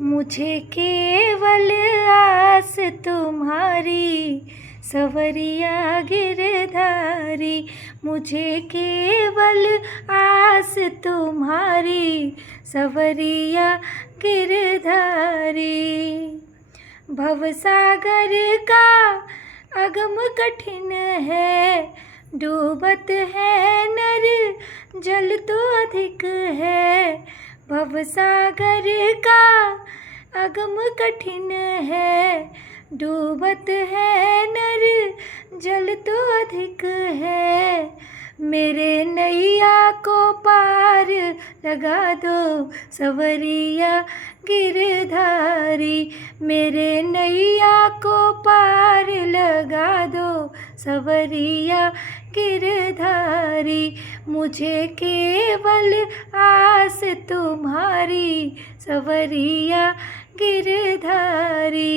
मुझे केवल आस तुम्हारी सवरिया गिरधारी, मुझे केवल आस तुम्हारी सवरिया गिरधारी। भवसागर का अगम कठिन है, डूबत है नर जल तो अधिक है। भवसागर का अगम कठिन है, डूबत है नर जल तो अधिक है। मेरे नैया को पार लगा दो सवरिया गिरधारी, मेरे नैया को पार लगा दो सवरिया गिरधारी। मुझे केवल आस तुम्हारी सवरिया गिरधारी।